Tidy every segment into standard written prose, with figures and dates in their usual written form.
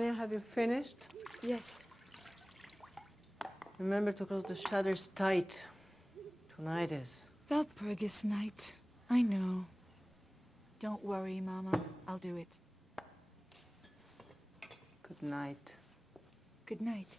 Tanya, have you finished? Yes. Remember to close the shutters tight. Tonight is. Valpurgis is night. I know. Don't worry, Mama. I'll do it. Good night. Good night.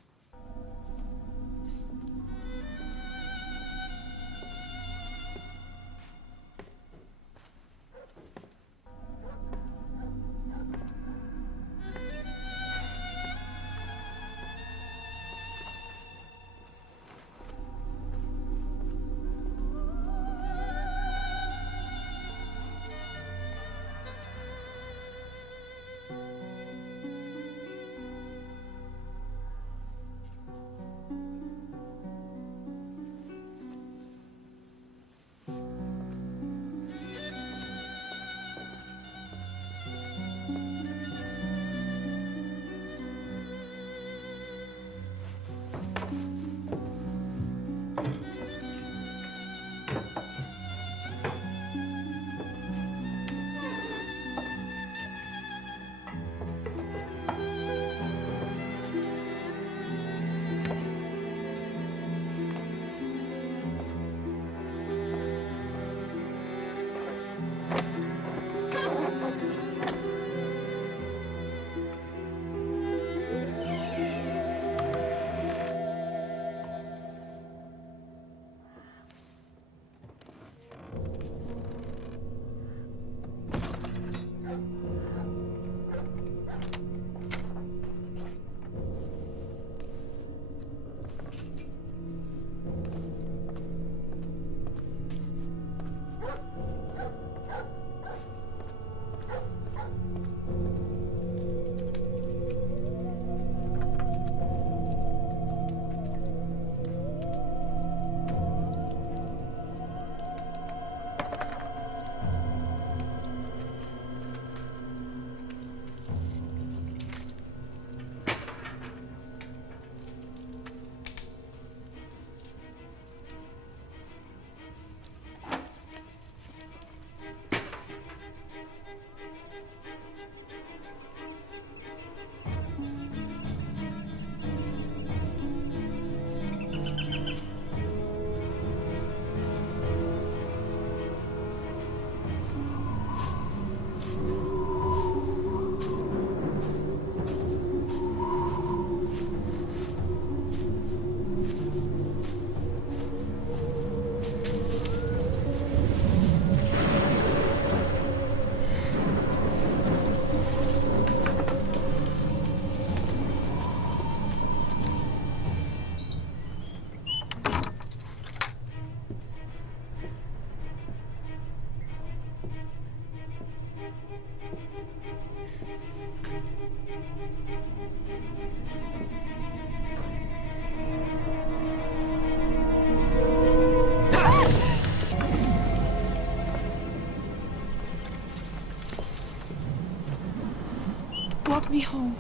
Walk me home.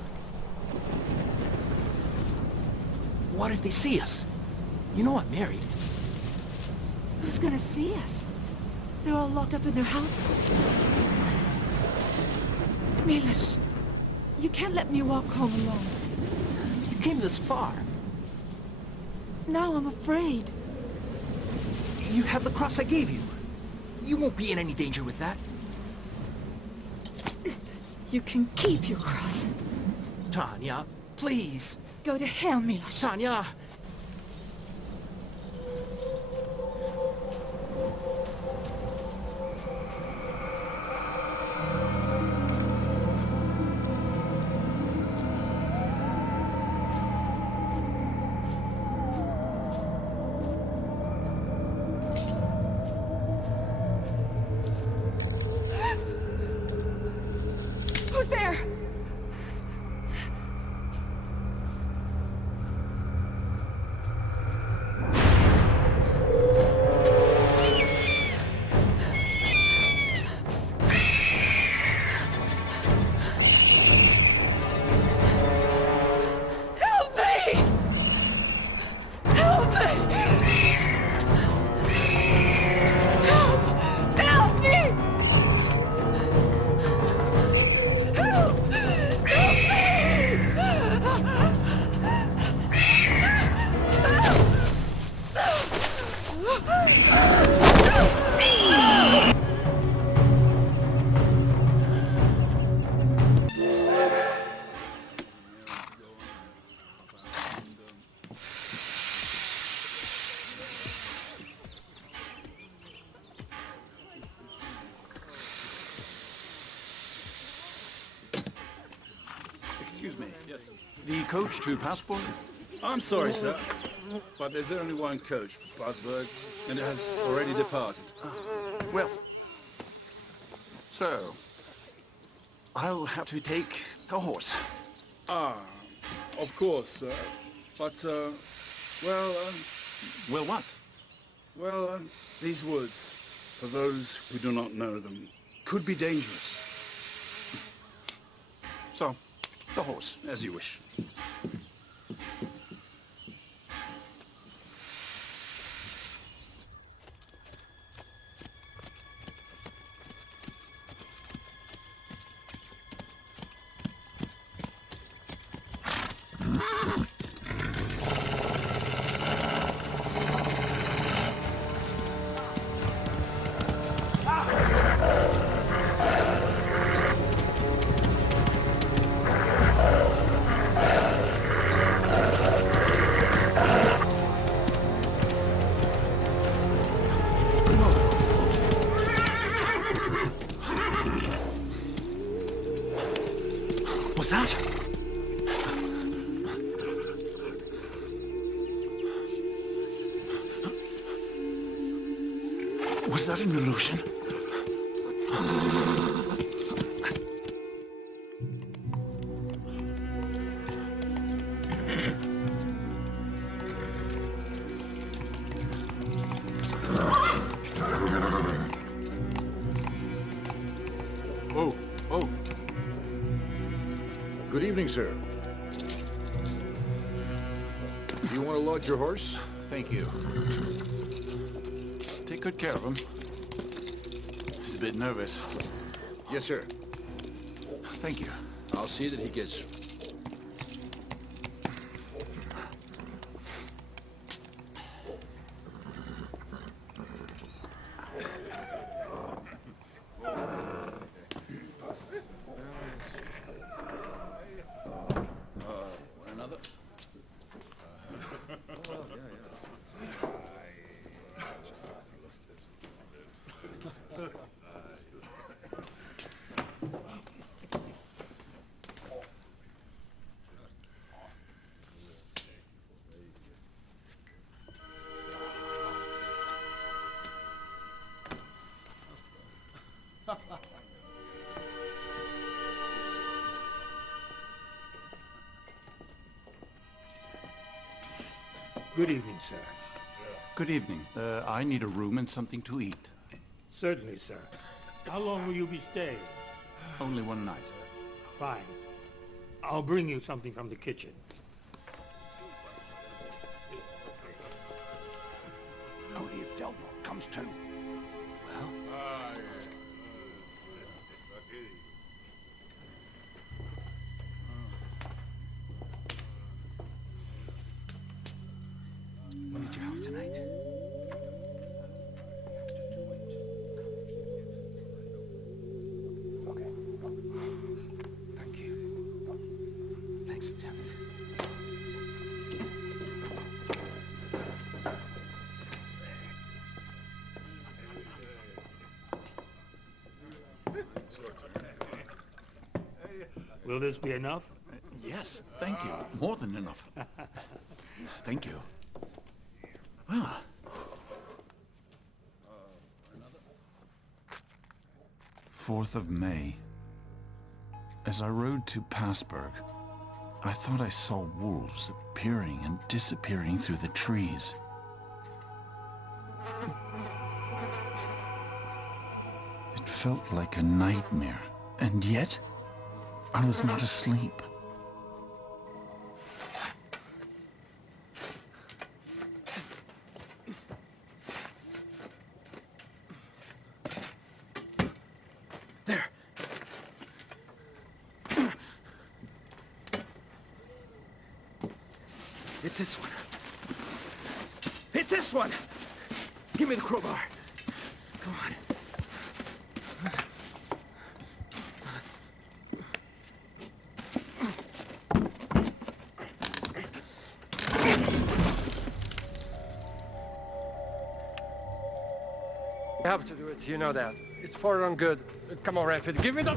What if they see us? You know I'm married. Who's gonna see us? They're all locked up in their houses. Miloš, you can't let me walk home alone. You came this far. Now I'm afraid. You have the cross I gave you. You won't be in any danger with that. You can keep your cross. Tanya, please. Go to hell, Miloš. Tanya! Who's there? Excuse me. Yes, sir. The coach to Passport? I'm sorry, sir, but there's only one coach for Pasberg, and it has already departed. Well, so I'll have to take a horse. Ah, of course, sir. But, well, Well, what? these woods, for those who do not know them, could be dangerous. So, the horse. As you wish. What's that? Was that an illusion? Oh. Good evening, sir. Do you want to lodge your horse? Thank you. Take good care of him. He's a bit nervous. Yes, sir. Thank you. I'll see that he gets... Another? Good evening, sir. Good evening. I need a room and something to eat. Certainly, sir. How long will you be staying? Only one night. Fine. I'll bring you something from the kitchen. Only if Delbrook comes too. Well, what did you have tonight? Okay. Thank you. Thanks, Lieutenant. Will this be enough? Yes, thank you. More than enough. Thank you. Well. 4th of May. As I rode to Passburg, I thought I saw wolves appearing and disappearing through the trees. It felt like a nightmare, and yet I was not asleep. There. It's this one. It's this one! Give me the crowbar. Come on. You have to do it, you know that. It's for your own good. Come on, Renfield, give me the...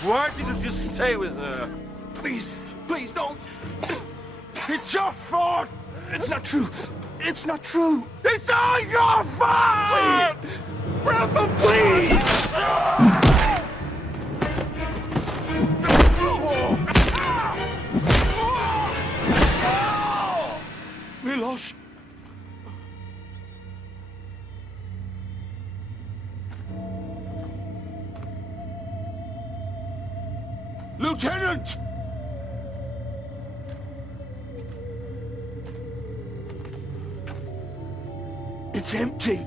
Why didn't you stay with her? Please, please don't. It's your fault! It's not true. It's not true. It's all your fault! Please. Grandpa, please. Milos. Lieutenant! It's empty.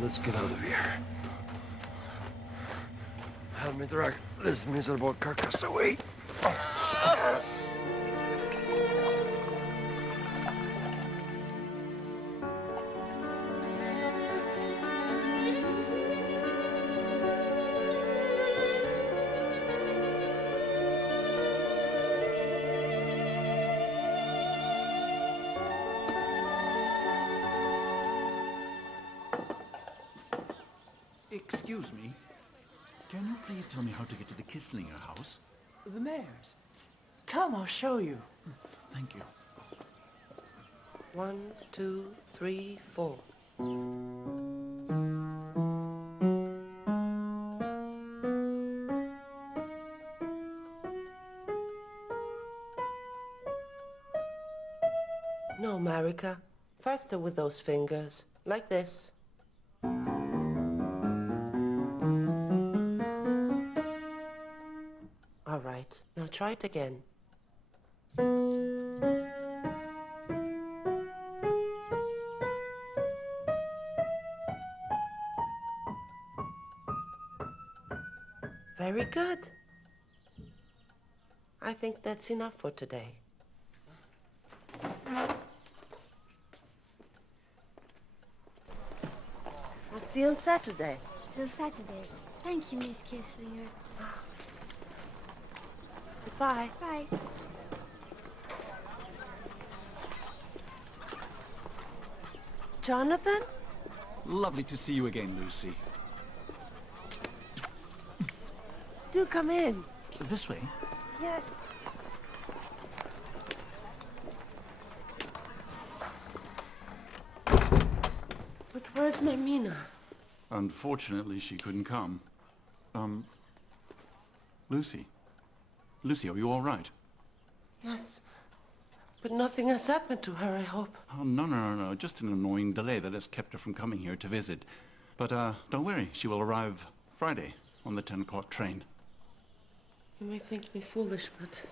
Let's get out of here. Help me drag this miserable carcass away. Excuse me. Can you please tell me how to get to the Kistlinger house? The mayor's. Come, I'll show you. Thank you. 1, 2, 3, 4. No, Marika. Faster with those fingers. Like this. All right. Now try it again. Very good. I think that's enough for today. I'll see you on Saturday. Till Saturday. Thank you, Miss Kistlinger. Goodbye. Bye. Jonathan? Lovely to see you again, Lucy. Do come in. This way? Yes. But where's my Mina? Unfortunately, she couldn't come. Lucy. Lucy, are you all right? Yes. But nothing has happened to her, I hope. Oh, no. Just an annoying delay that has kept her from coming here to visit. But, don't worry. She will arrive Friday on the 10 o'clock train. You may think me foolish, but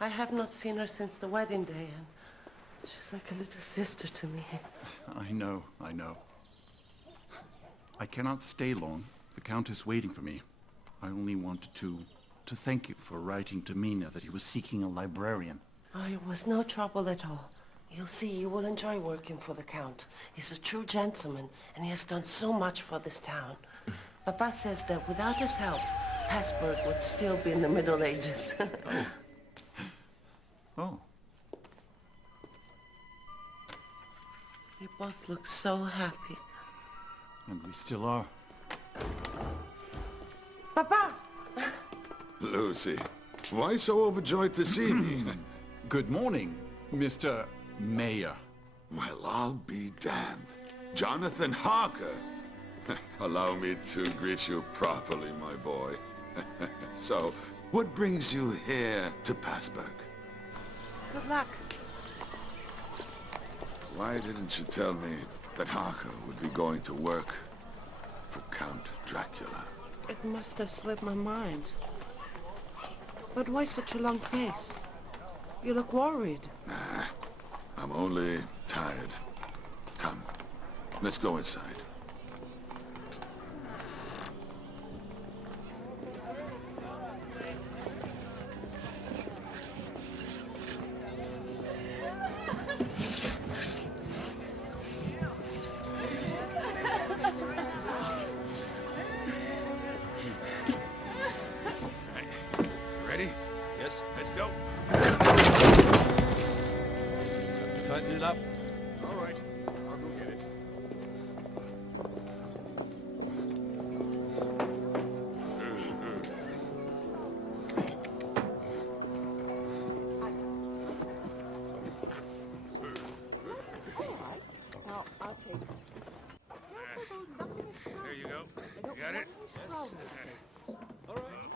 I have not seen her since the wedding day, and she's like a little sister to me. I know. I cannot stay long. The Count is waiting for me. I only wanted to thank you for writing to Mina that he was seeking a librarian. Oh, it was no trouble at all. You'll see, you will enjoy working for the Count. He's a true gentleman, and he has done so much for this town. Papa says that without his help, Passburg would still be in the Middle Ages. Oh. You both look so happy. And we still are. Papa! Lucy, why so overjoyed to see me? Good morning, Mr. Mayor. Well, I'll be damned. Jonathan Harker. Allow me to greet you properly, my boy. So, what brings you here to Passburg? Good luck. Why didn't you tell me that Harker would be going to work for Count Dracula? It must have slipped my mind. But why such a long face? You look worried. Nah, I'm only tired. Come, let's go inside. Ready? Yes. Let's go. Tighten it up. All right. I'll go get it. Now, I'll take it. There you go. You got it? All right.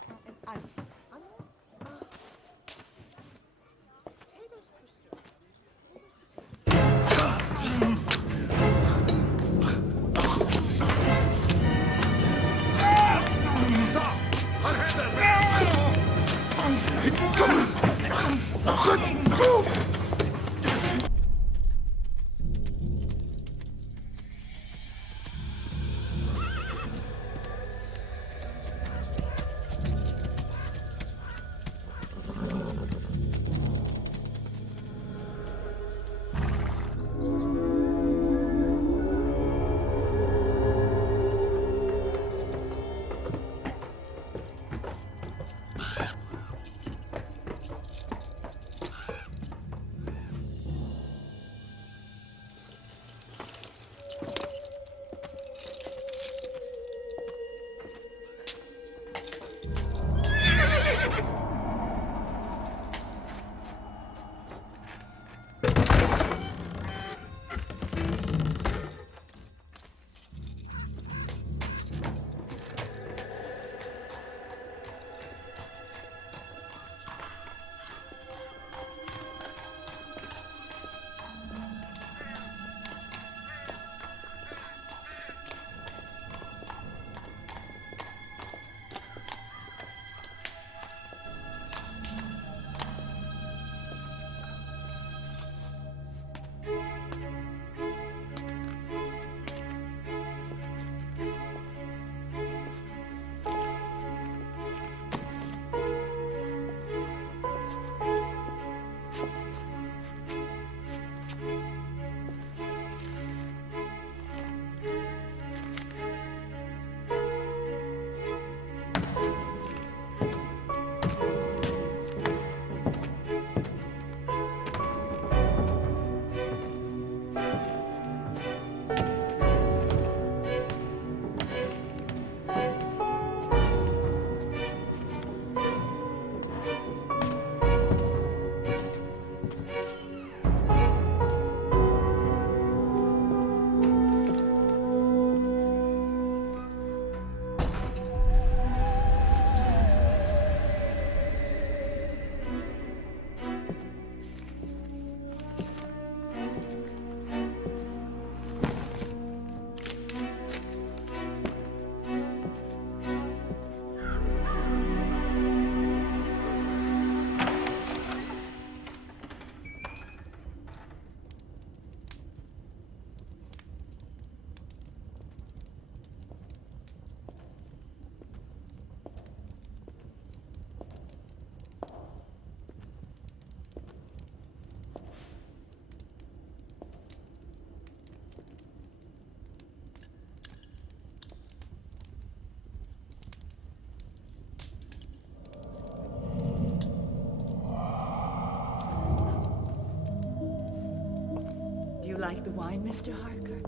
Do you like the wine, Mr. Harker?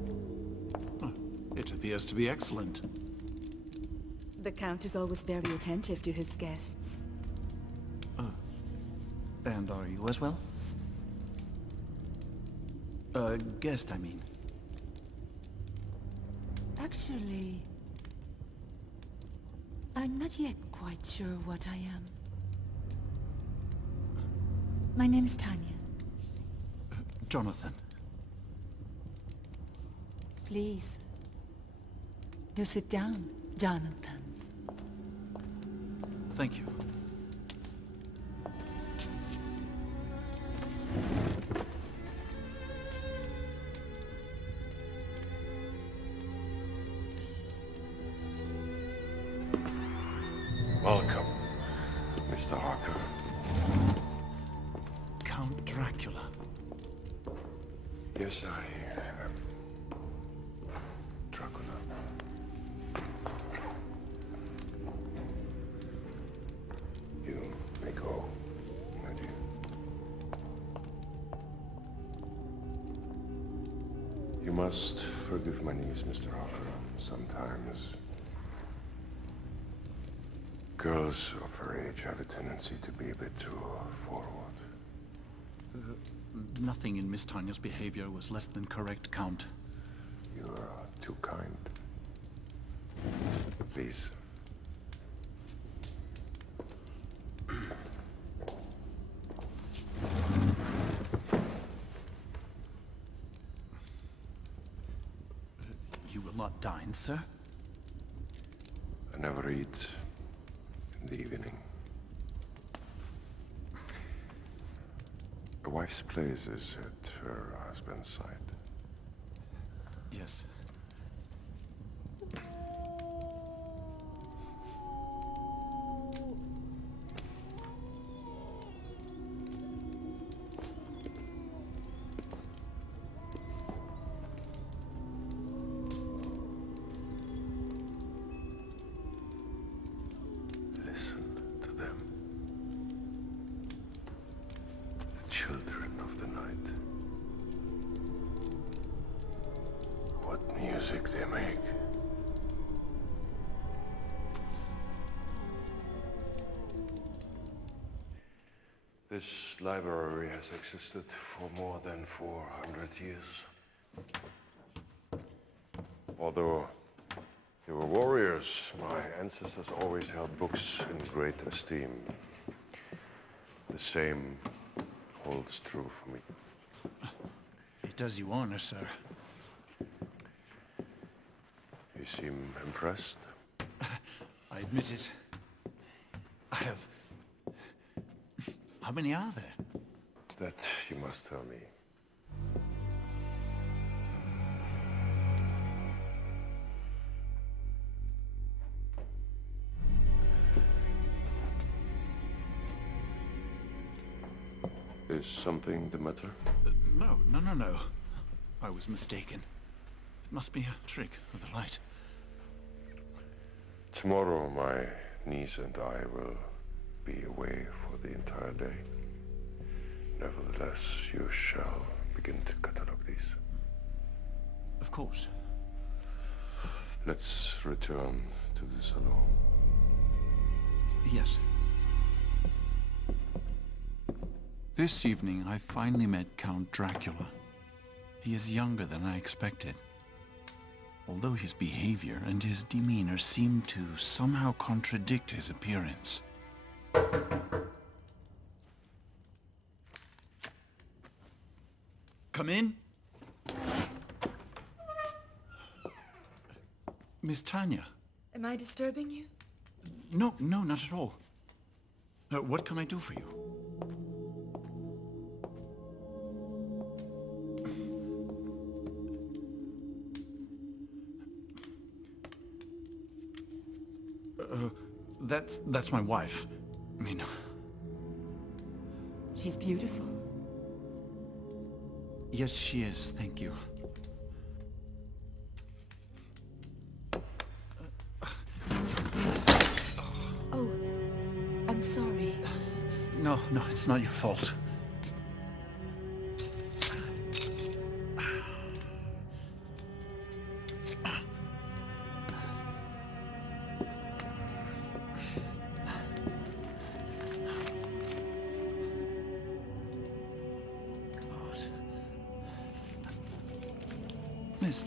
It appears to be excellent. The Count is always very attentive to his guests. And are you as well? Guest, I mean. Actually, I'm not yet quite sure what I am. My name is Tanya. Jonathan. Please, do sit down, Jonathan. Thank you. Welcome, Mr. Harker. Count Dracula. Yes, I am Dracula. must forgive my niece, Mr. Harker. Sometimes girls of her age have a tendency to be a bit too forward. Nothing in Miss Tanya's behavior was less than correct, Count. You're too kind. Please. You will not dine, sir? I never eat in the evening. A wife's place is at her husband's side. Yes. Children of the night. What music they make. This library has existed for more than 400 years. Although they were warriors, my ancestors always held books in great esteem. The same holds true for me. It does you honor, sir. You seem impressed. I admit it. I have... How many are there? That you must tell me. Is something the matter? No. I was mistaken. It must be a trick of the light. Tomorrow, my niece and I will be away for the entire day. Nevertheless, you shall begin to catalog these. Of course. Let's return to the salon. Yes. This evening, I finally met Count Dracula. He is younger than I expected. Although his behavior and his demeanor seem to somehow contradict his appearance. Come in. Miss Tanya. Am I disturbing you? No, not at all. What can I do for you? That's my wife, Mina. She's beautiful. Yes, she is, thank you. Oh, I'm sorry. No, it's not your fault. Miss...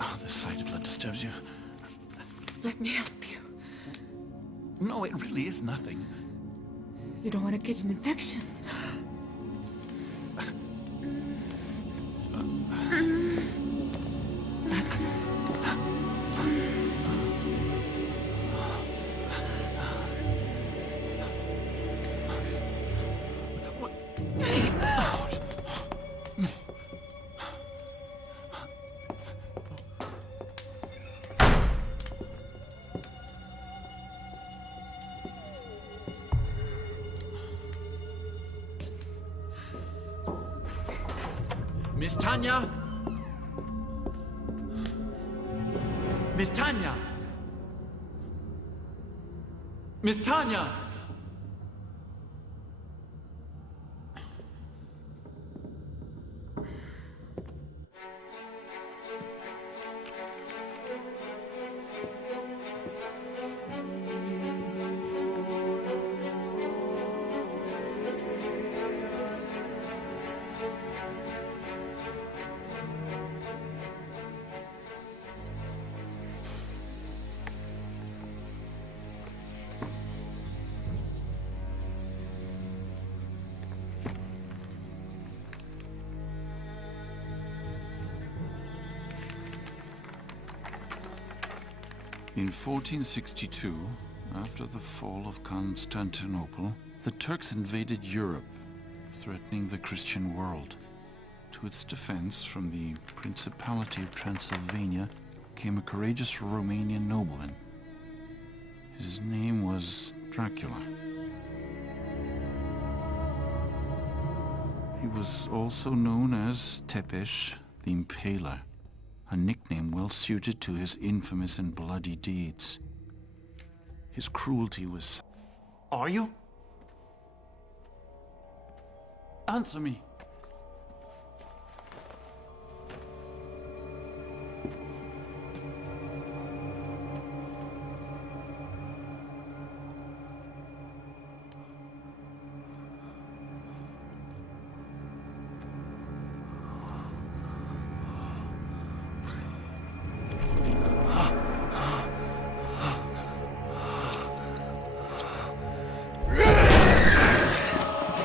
Oh, the sight of blood disturbs you. Let me help you. No, it really is nothing. You don't want to get an infection. Miss Tanya? Miss Tanya? Miss Tanya? In 1462, after the fall of Constantinople, the Turks invaded Europe, threatening the Christian world. To its defense from the Principality of Transylvania came a courageous Romanian nobleman. His name was Dracula. He was also known as Tepesh the Impaler, a nickname well suited to his infamous and bloody deeds. His cruelty was... Are you? Answer me!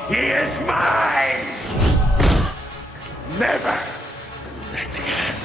He is mine! Never! That again.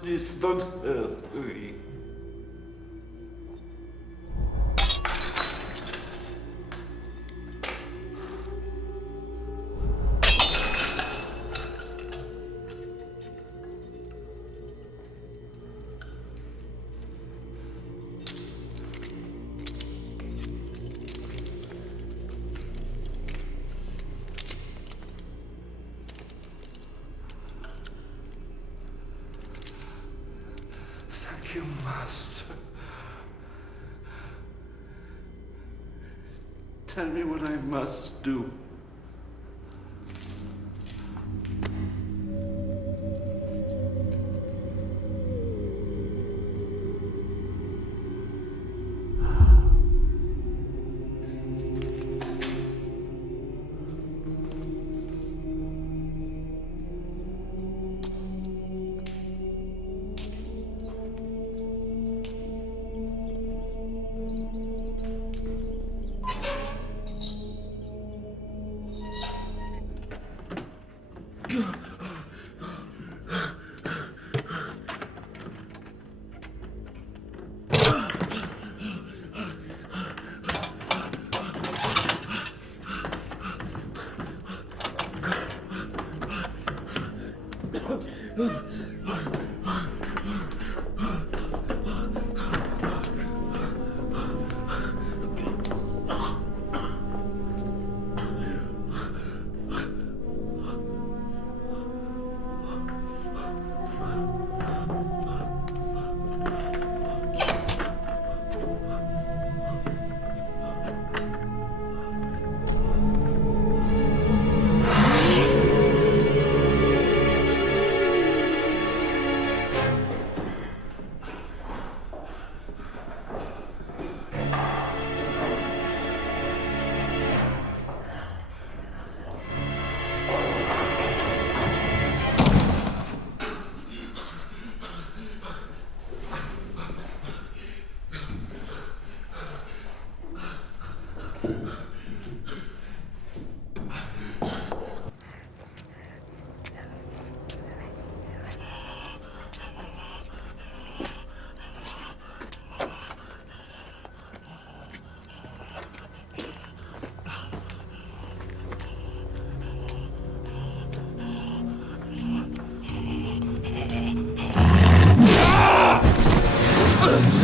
Please don't hurt me. You must. Tell me what I must do.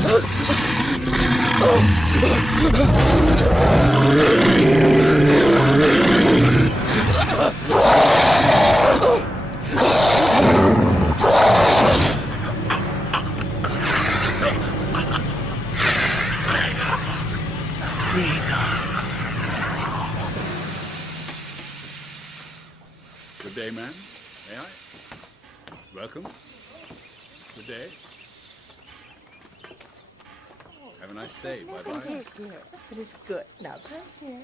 Good day, ma'am. May I? Welcome. Good day. Have a nice day. Bye-bye. Thank you. It is good. Now, come here.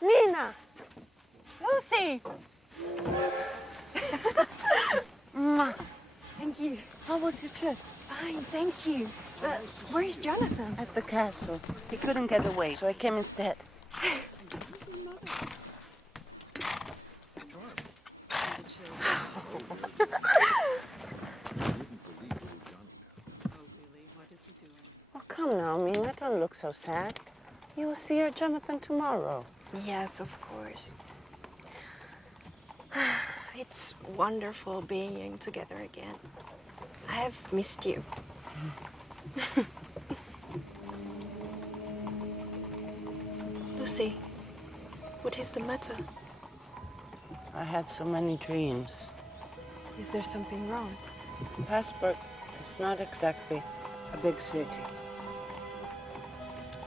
Nina! Lucy! Mwah. Thank you. How was your trip? Fine, thank you. Where's Jonathan? At the castle. He couldn't get away, so I came instead. Oh, come now, Mina. Don't look so sad. You will see your Jonathan tomorrow. Yes, of course. It's wonderful being together again. I have missed you. Lucy, what is the matter? I had so many dreams. Is there something wrong? Passport is not exactly a big city.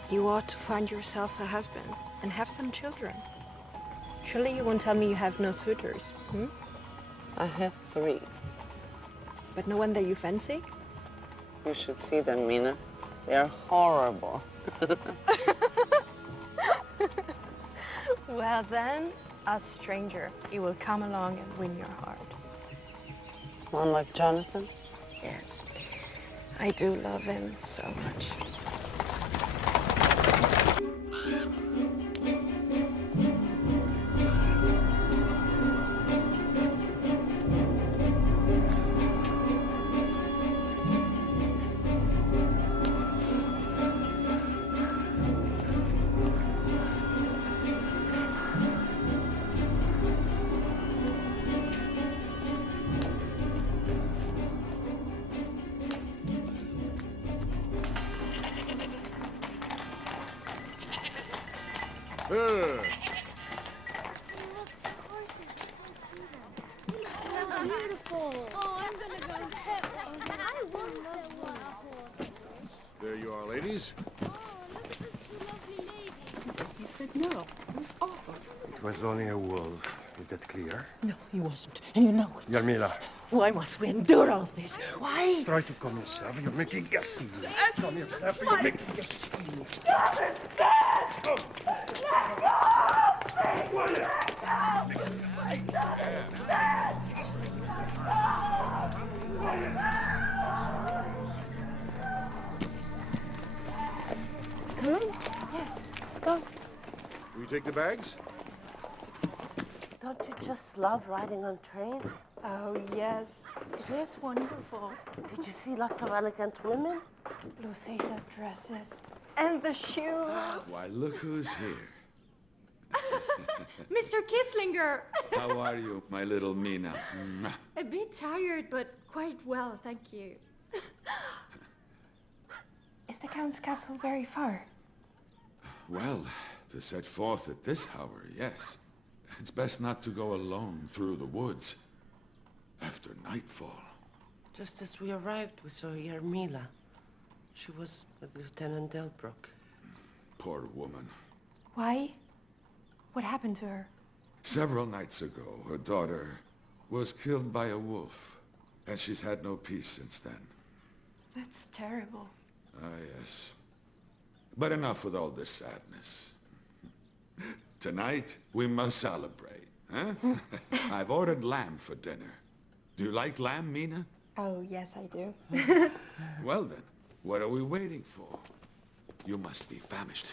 You ought to find yourself a husband and have some children. Surely you won't tell me you have no suitors, hmm? I have 3. But no one that you fancy? You should see them, Mina. They are horrible. Well then, a stranger, you will come along and win your heart. One like Jonathan? Yes, I do love him so much. Beautiful. Oh, I'm gonna go and pet one. I want one. There you are, ladies. Oh, look at those 2 lovely ladies. He said no. It was awful. It was only a wolf. Is that clear? No, he wasn't. And you know it. Yarmila, Why must we endure all this? Why? try to calm yourself. You're making a scene. Calm yourself. You're making a scene. Come on. Yes, let's go. Will you take the bags? Don't you just love riding on trains? Oh yes, it is wonderful. Did you see lots of elegant women? Lucy, the dresses and the shoes. Why, look who's here. Mr. Kisslinger! How are you, my little Mina? A bit tired, but quite well, thank you. Is the Count's castle very far? Well, to set forth at this hour, yes. It's best not to go alone through the woods after nightfall. Just as we arrived, we saw Yarmila. She was with Lieutenant Delbrook. Poor woman. Why? What happened to her? Several nights ago, her daughter was killed by a wolf, and she's had no peace since then. That's terrible. Ah, yes. But enough with all this sadness. Tonight, we must celebrate, huh? I've ordered lamb for dinner. Do you like lamb, Mina? Oh, yes, I do. Well then, what are we waiting for? You must be famished.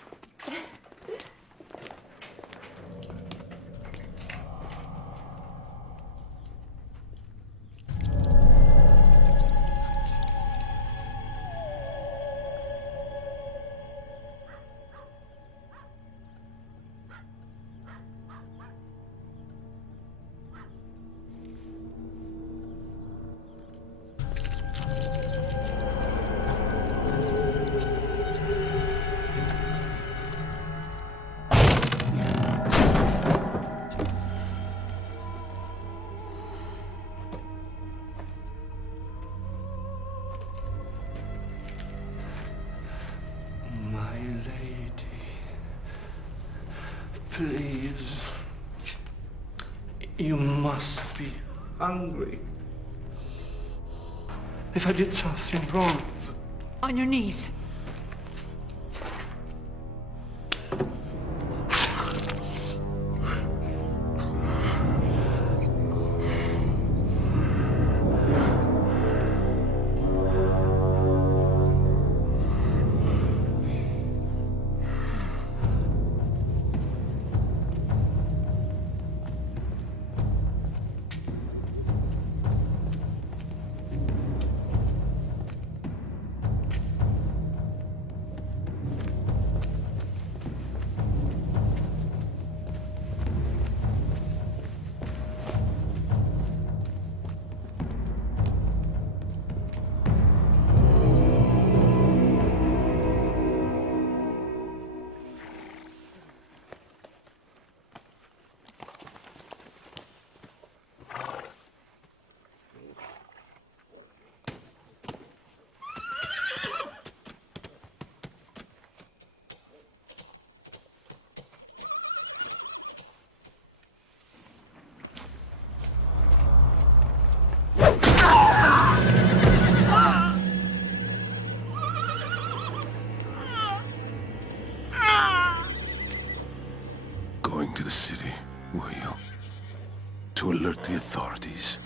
Please. You must be hungry. If I did something wrong... On your knees. Going to the city, were you? To alert the authorities.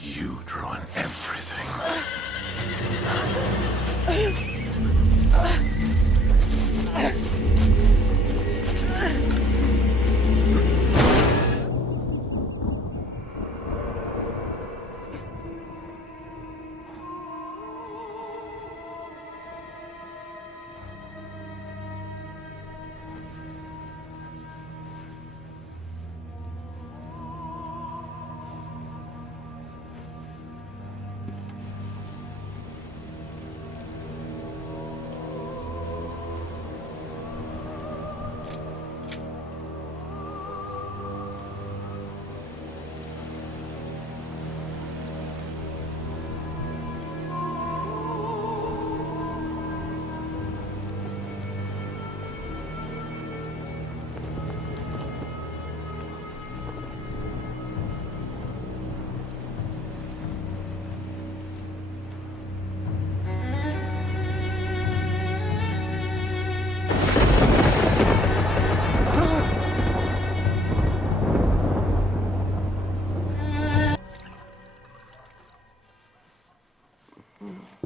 You'd run everything.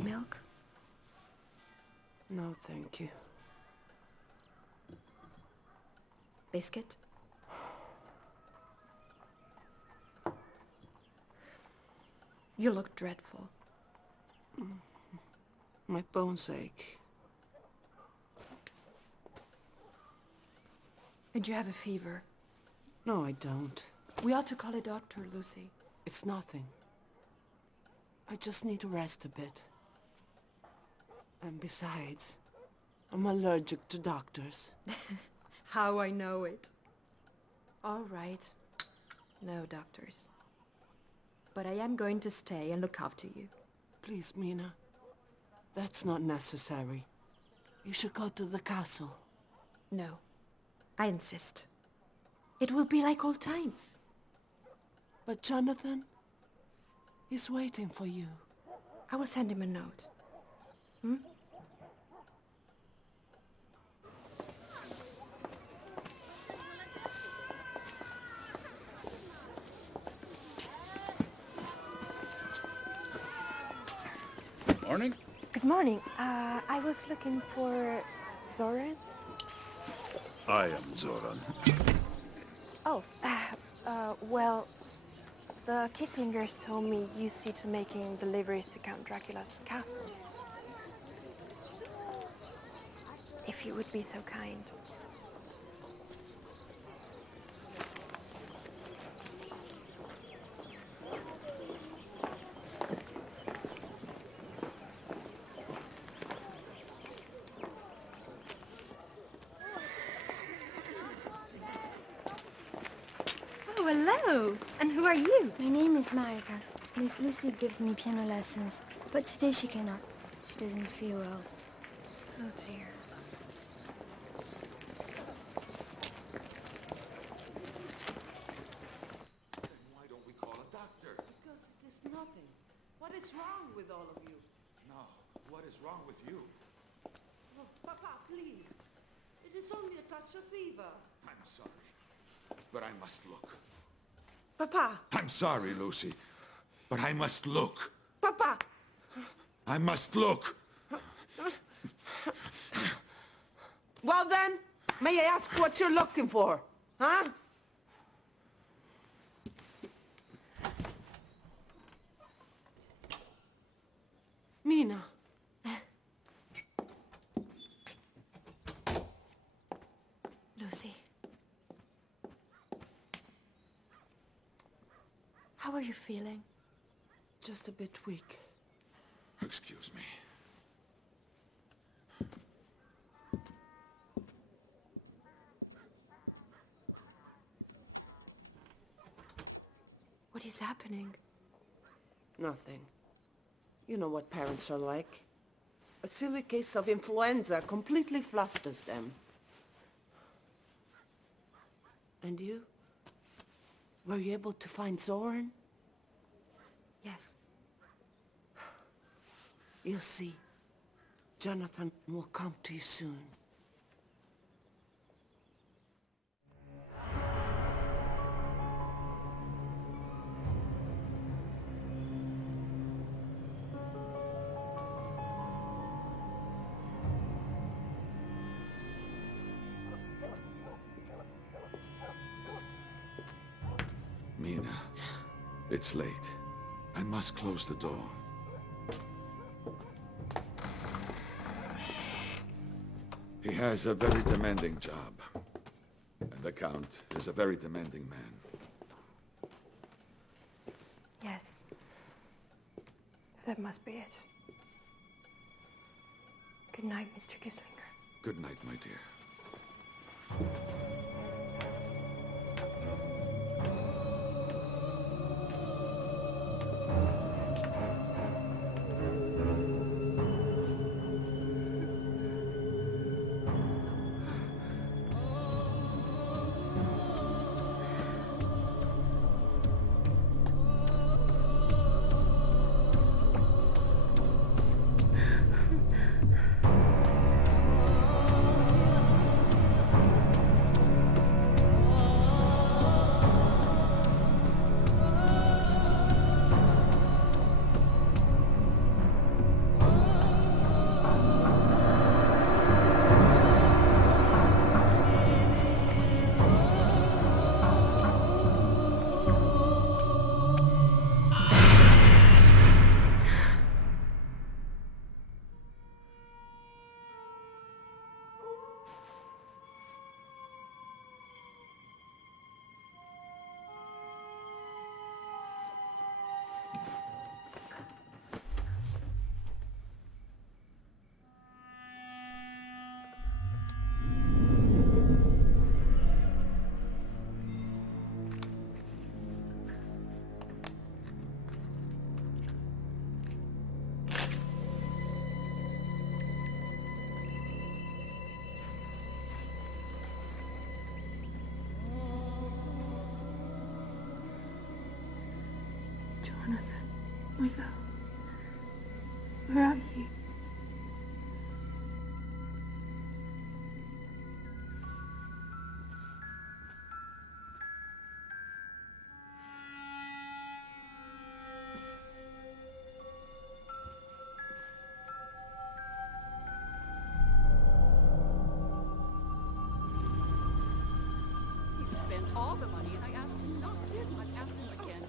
Milk? No, thank you. Biscuit? You look dreadful. My bones ache. And you have a fever. No, I don't. We ought to call a doctor, Lucy. It's nothing. I just need to rest a bit. And besides, I'm allergic to doctors. How I know it. All right. No doctors. But I am going to stay and look after you. Please, Mina. That's not necessary. You should go to the castle. No. I insist. It will be like old times. But Jonathan, he's waiting for you. I will send him a note. Hmm? Morning. Good morning. I was looking for Zoran. I am Zoran. Oh, well, the Kisslingers told me you see to making deliveries to Count Dracula's castle. If you would be so kind. Hello, and who are you? My name is Marta. Miss Lucy gives me piano lessons, but today she cannot. She doesn't feel well. Oh dear. is wrong with you? Oh, Papa, please. It is only a touch of fever. I'm sorry, but I must look. Papa! I'm sorry, Lucy, but I must look. Papa! I must look. Well then, may I ask what you're looking for, huh? Mina. Lucy. How are you feeling? Just a bit weak. Excuse me. What is happening? Nothing. You know what parents are like. A silly case of influenza completely flusters them. And you? Were you able to find Zoran? Yes. You'll see. Jonathan will come to you soon. Mina, it's late. I must close the door. He has a very demanding job. And the Count is a very demanding man. Yes. That must be it. Good night, Mr. Gislinger. Good night, my dear. Jonathan, my love, where are you? He spent all the money, and I asked him not to. I've asked him again.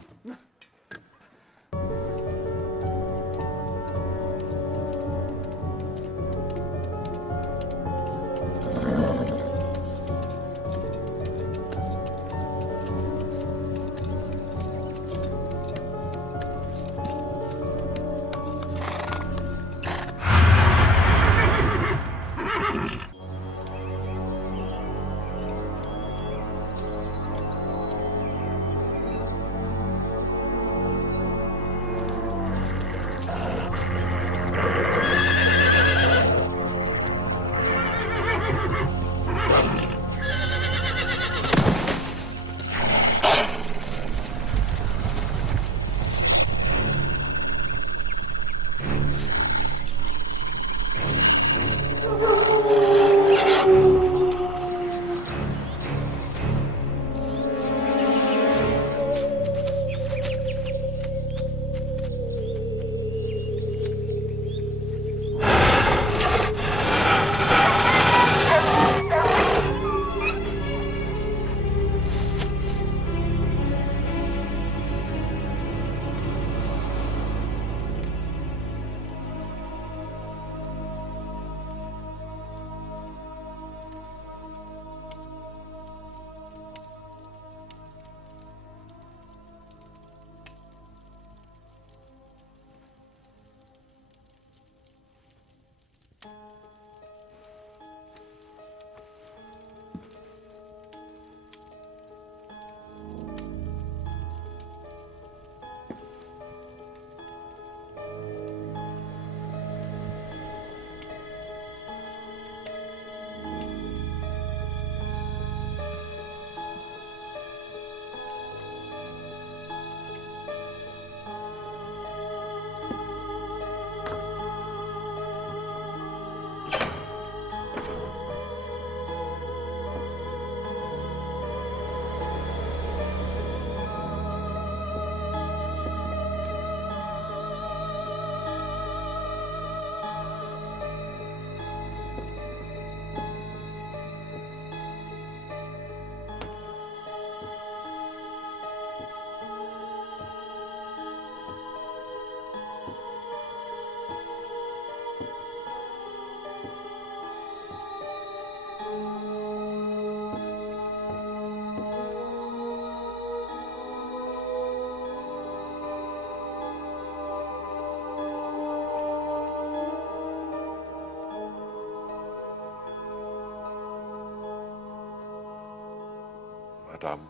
Madame,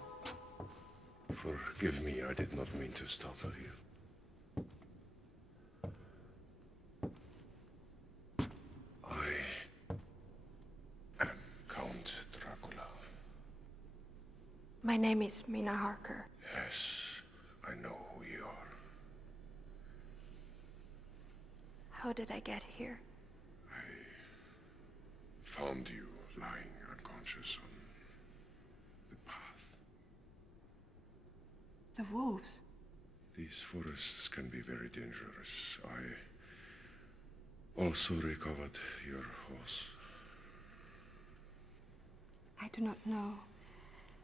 forgive me, I did not mean to startle you. I am Count Dracula. My name is Mina Harker. Yes, I know who you are. How did I get here? Found you lying unconscious on the path. The wolves? These forests can be very dangerous. I also recovered your horse. I do not know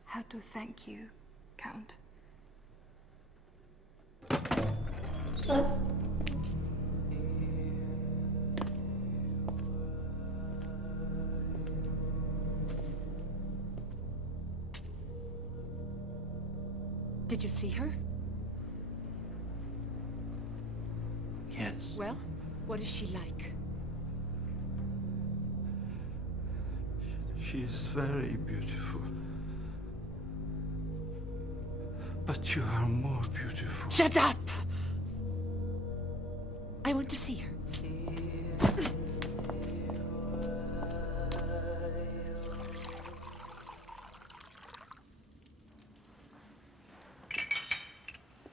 how to thank you, Count. Did you see her? Yes. Well, what is she like? She is very beautiful. But you are more beautiful. Shut up! I want to see her.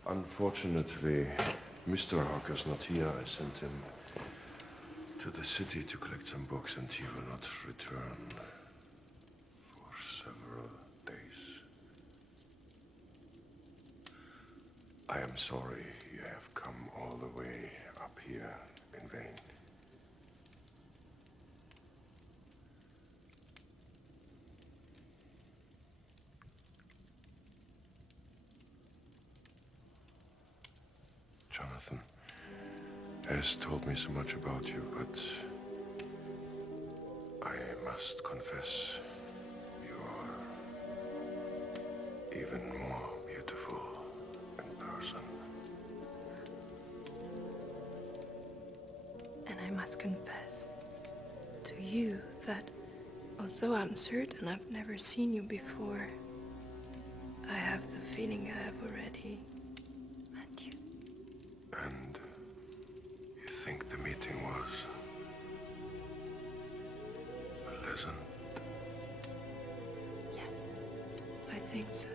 Unfortunately, Mr. Harker's not here. I sent him to the city to collect some books, and he will not return for several days. I am sorry you have come all the way up here in vain. Jonathan has told me so much about you, but I must confess, you are even more beautiful in person. And I must confess to you that although I'm certain I've never seen you before, I have the feeling I have already met you. And you think the meeting was pleasant? Yes, I think so.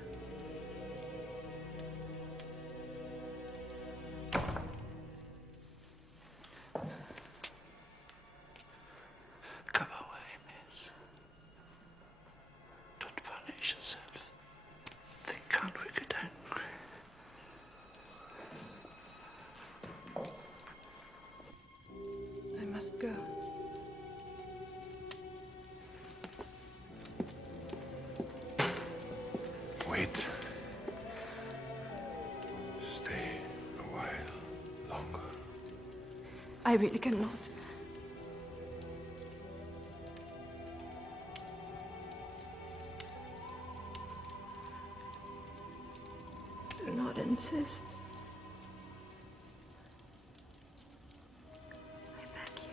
Come away, miss. Don't punish yourself. They can't we get angry. I must go. Wait. Stay a while longer. I really cannot. Do not insist. I beg you.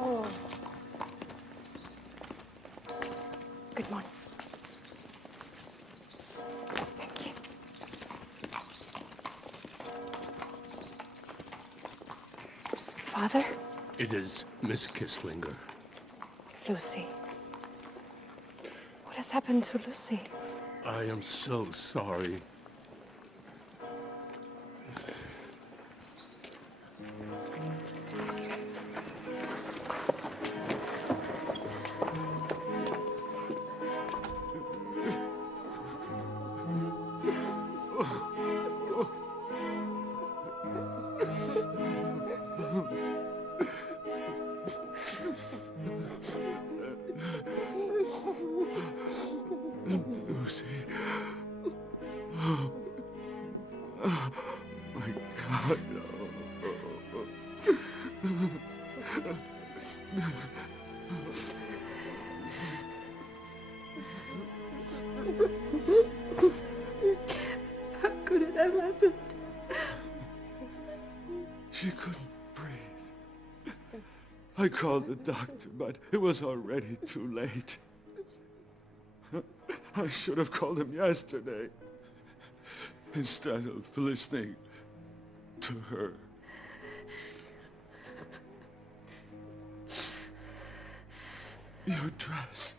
Oh. Good morning. Thank you. Father? It is Miss Kisslinger. Lucy. What has happened to Lucy? I am so sorry. Lucy. Oh. Oh, my God. How could it have happened? She couldn't breathe. I called the doctor, but it was already too late. I should have called him yesterday, instead of listening to her. Your dress.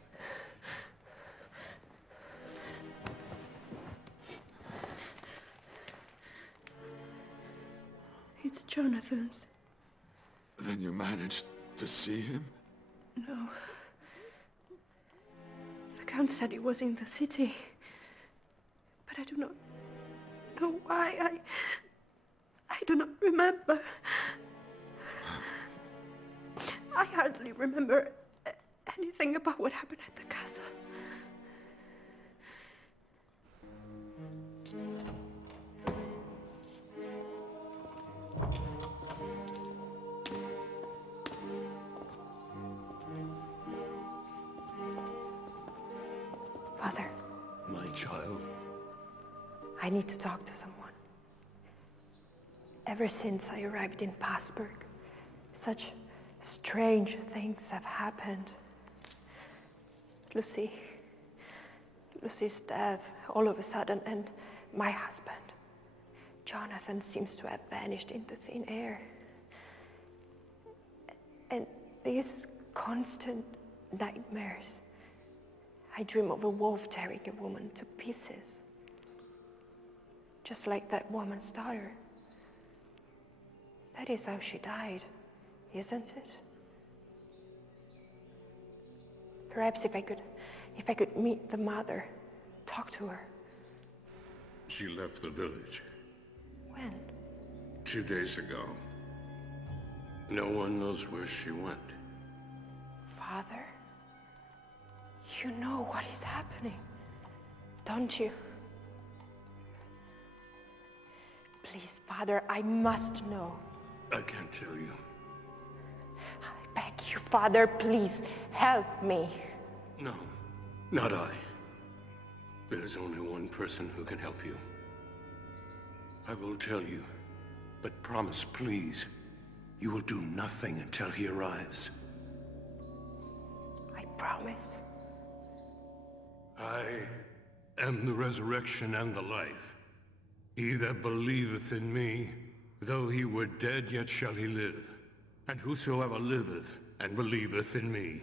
It's Jonathan's. Then you managed to see him? No. The Count said he was in the city. But I do not know why. I do not remember. I hardly remember anything about what happened at the castle. Father. My child. I need to talk to someone. Ever since I arrived in Passburg, such strange things have happened. Lucy's death all of a sudden, and my husband, Jonathan, seems to have vanished into thin air. And these constant nightmares. I dream of a wolf tearing a woman to pieces. Just like that woman's daughter. That is how she died, isn't it? Perhaps if I could meet the mother, talk to her. She left the village. When? 2 days ago. No one knows where she went. Father, you know what is happening, don't you? Please, Father, I must know. I can't tell you. I beg you, Father, please help me. No, not I. There's only one person who can help you. I will tell you, but promise, please, you will do nothing until he arrives. I promise. I am the resurrection and the life. He that believeth in me, though he were dead, yet shall he live. And whosoever liveth and believeth in me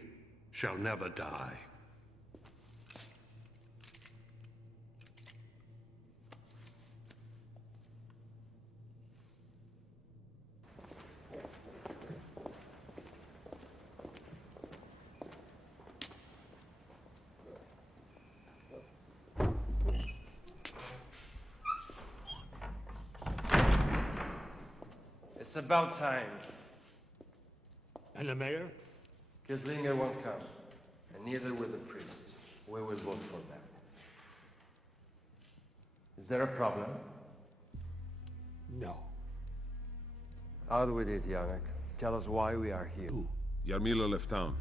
shall never die. It's about time. And the mayor? Kislinger won't come, and neither will the priests. We will vote for them. Is there a problem? No. Out with it, Janek. Tell us why we are here. Yarmila left town.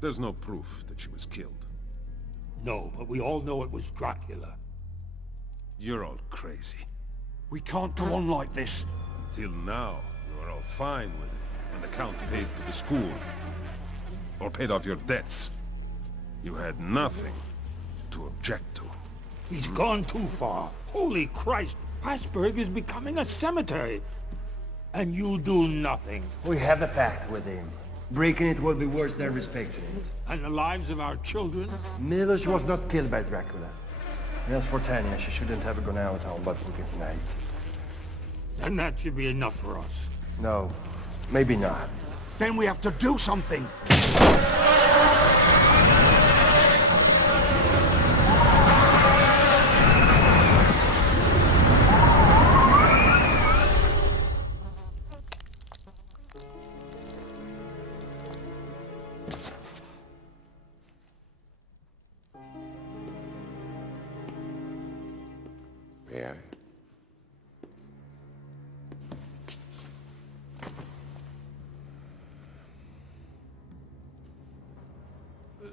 There's no proof that she was killed. No, but we all know it was Dracula. You're all crazy. We can't go on like this. Till now, you were all fine with it, and the Count paid for the school. Or paid off your debts. You had nothing to object to. He's gone too far. Holy Christ! Passburg is becoming a cemetery. And you do nothing. We have a pact with him. Breaking it will be worse than respecting it. And the lives of our children? Milos was not killed by Dracula. And as for Tanya, she shouldn't have gone out on Bibliothek tonight. And that should be enough for us. No, maybe not. Then we have to do something.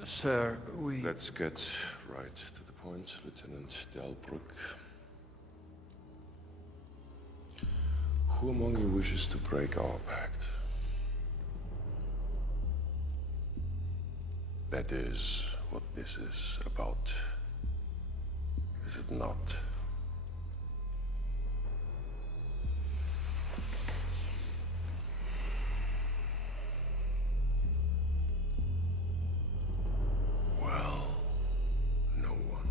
Sir, we... Let's get right to the point, Lieutenant Delbruck. Who among you wishes to break our pact? That is what this is about, is it not? Well, no one.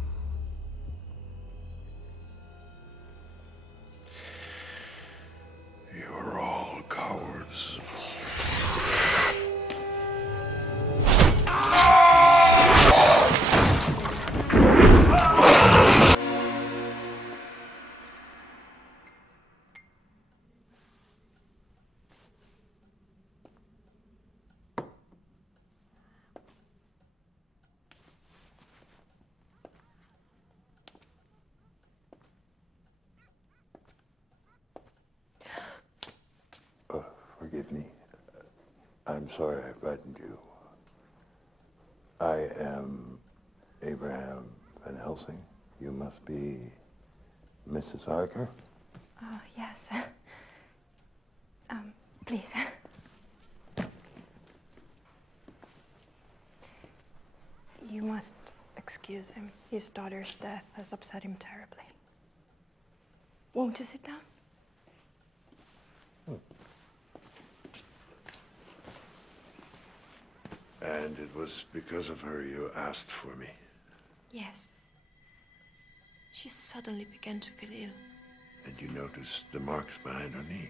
You're all cowards. Forgive me. I'm sorry I frightened you. I am Abraham Van Helsing. You must be Mrs. Harker? Oh, yes. Please. You must excuse him. His daughter's death has upset him terribly. Won't you sit down? And it was because of her you asked for me. Yes. She suddenly began to feel ill. And you noticed the marks behind her knee.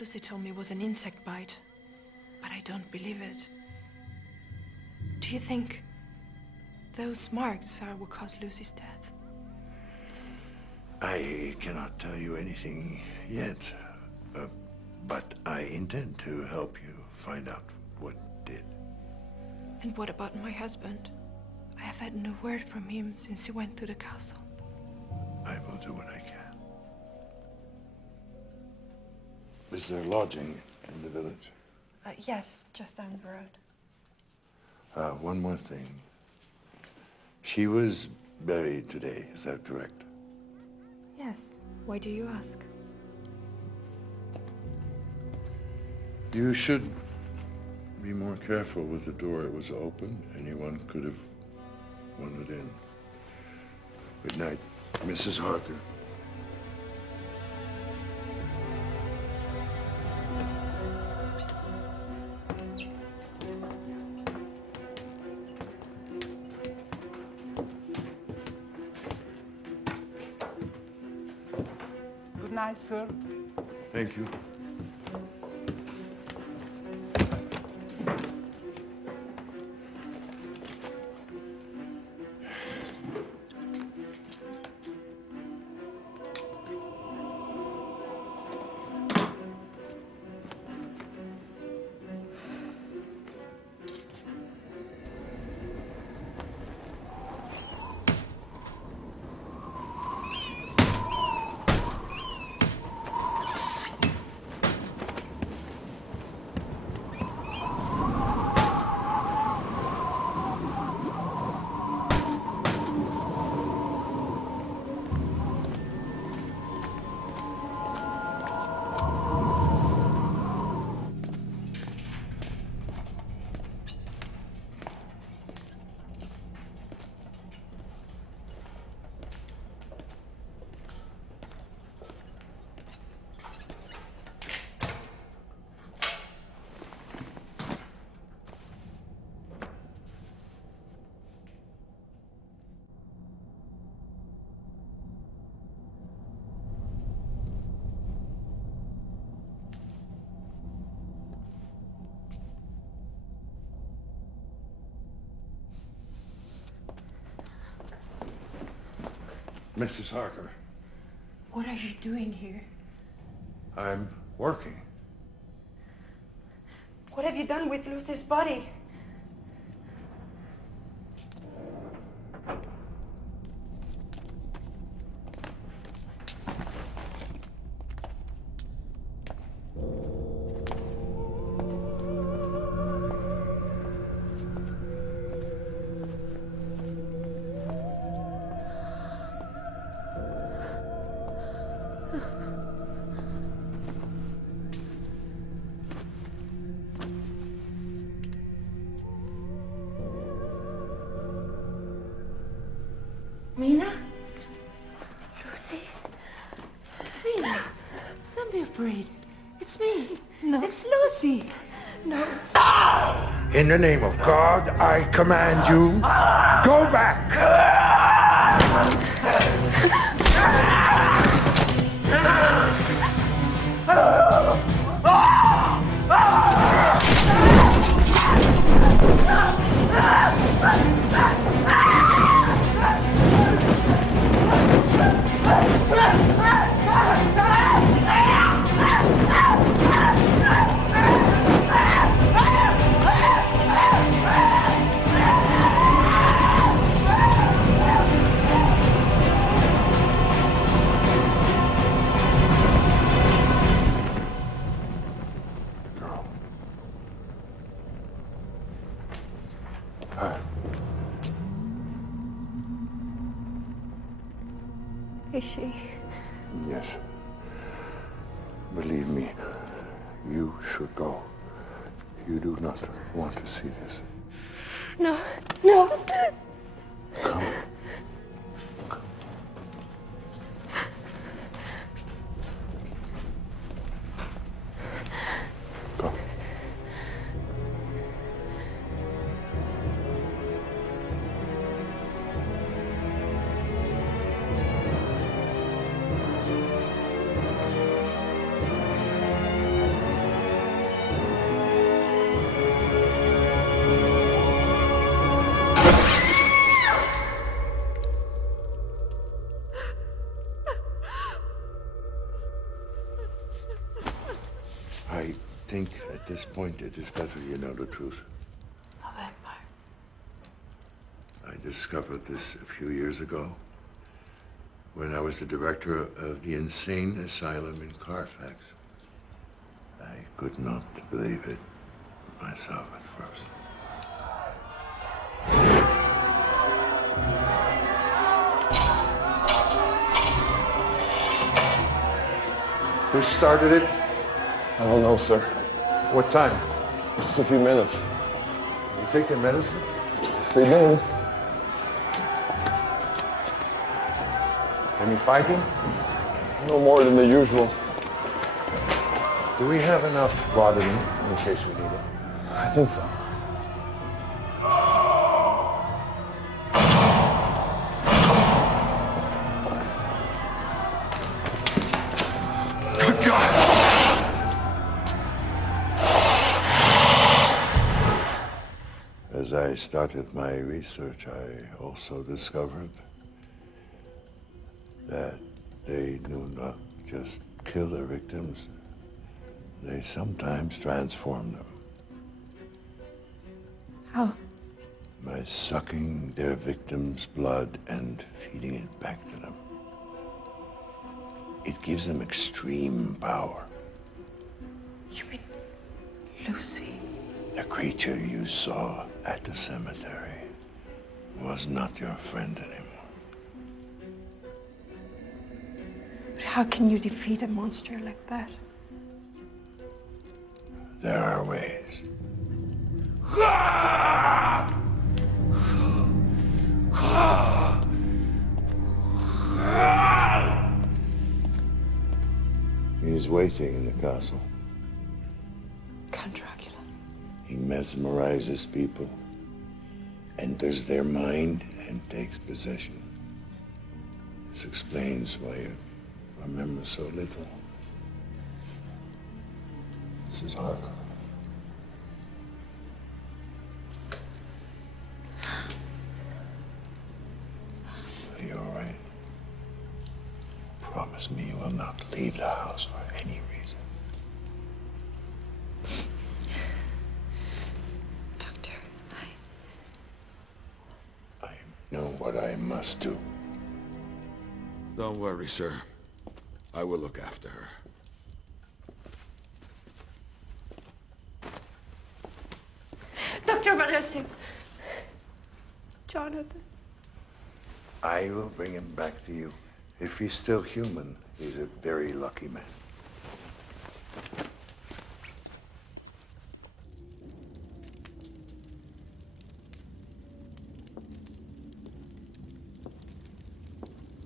Lucy told me it was an insect bite, but I don't believe it. Do you think those marks are what caused Lucy's death? I cannot tell you anything yet, but I intend to help you find out what did. And what about my husband? I have had no word from him since he went to the castle. I will do what I can. Is there lodging in the village? Yes, just down the road. One more thing. She was buried today, is that correct? Yes. Why do you ask? You should be more careful with the door. It was open. Anyone could have wandered in. Good night, Mrs. Harker. Good night, sir. Thank you. Mrs. Harker. What are you doing here? I'm working. What have you done with Lucy's body? Don't be afraid. It's me. No. It's Lucy. No. In the name of God, I command you, go back! Is she? Yes. Believe me, you should go. You do not want to see this. No, no. Come. Go. I think at this point it is better you know the truth. A vampire. I discovered this a few years ago when I was the director of the insane asylum in Carfax. I could not believe it myself at first. Who started it? I don't know, sir. What time? Just a few minutes. You take the medicine? Stay down. Any fighting? No more than the usual. Do we have enough laudanum in case we need it? I think so. Good God! As I started my research, I also discovered that they do not just kill their victims, they sometimes transform them. How? By sucking their victim's blood and feeding it back to them. It gives them extreme power. You mean Lucy? The creature you saw at the cemetery was not your friend anymore. But how can you defeat a monster like that? There are ways. He's waiting in the castle. Count Dracula. He mesmerizes people, enters their mind, and takes possession. This explains why you remember so little. Mrs. Harker. Are you all right? Promise me you will not leave the house for any reason. Doctor, I know what I must do. Don't worry, sir. I will look after her. Dr. Van Helsing. Jonathan. I will bring him back to you. If he's still human, he's a very lucky man.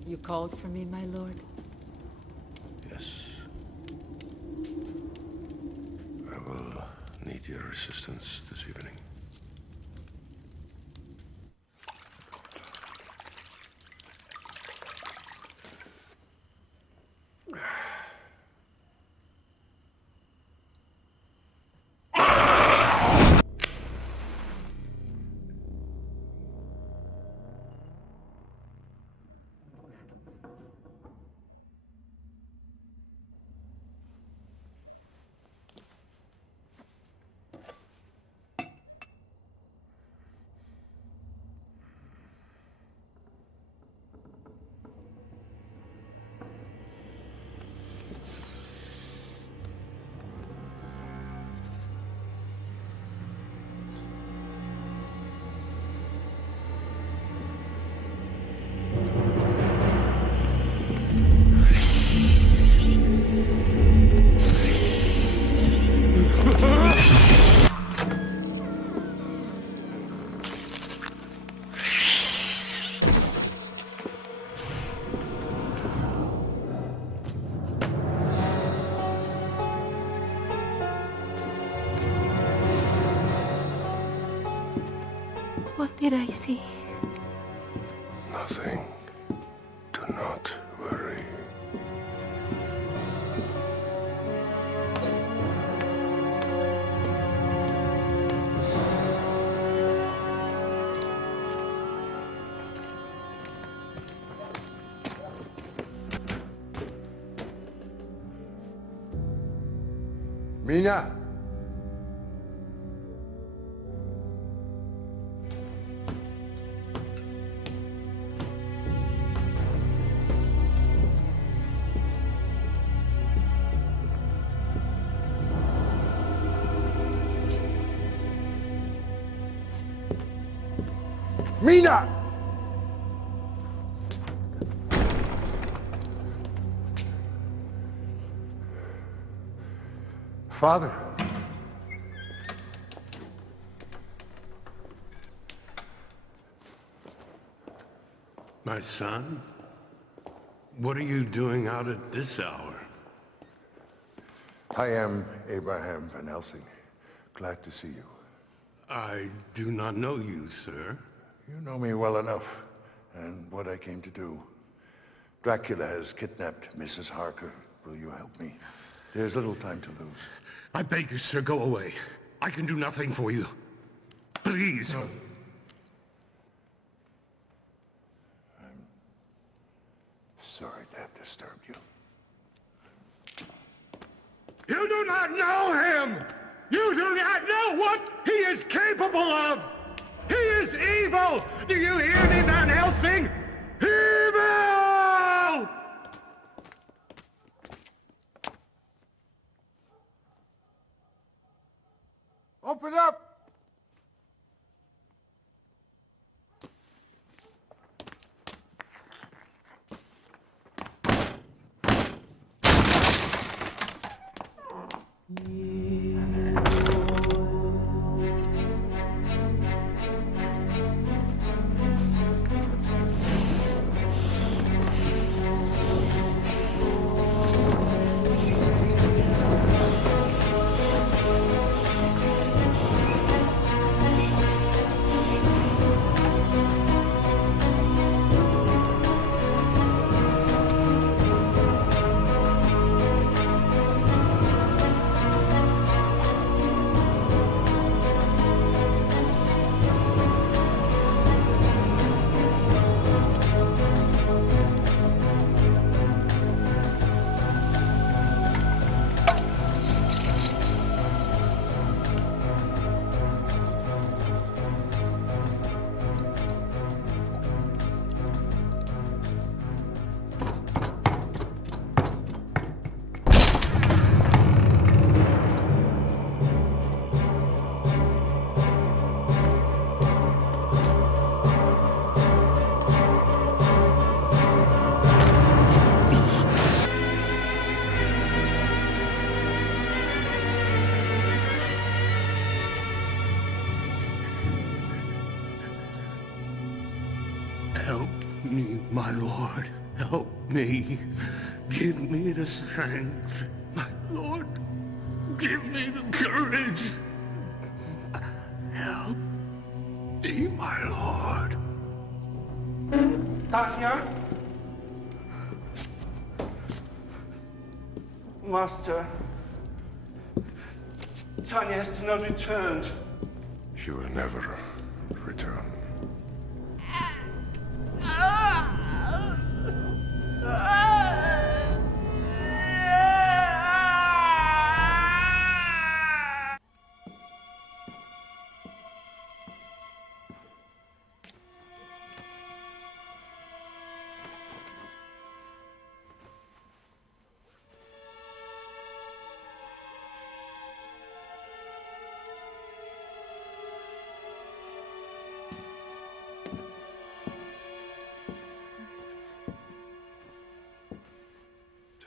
You called for me, my lord? Yes. assistance this evening. What did I see? Nothing. Do not worry. Mina! Mina! Father. My son? What are you doing out at this hour? I am Abraham Van Helsing. Glad to see you. I do not know you, sir. You know me well enough, and what I came to do. Dracula has kidnapped Mrs. Harker. Will you help me? There's little time to lose. I beg you, sir, go away. I can do nothing for you. Please. No. Sorry to have disturbed you. You do not know him! You do not know what he is capable of! He is evil! Do you hear me, Van Helsing? Evil! Open up! Help me, my lord. Help me. Give me the strength. My lord, give me the courage. see my lord. Tanya? Master. Tanya has not returned. She will never return.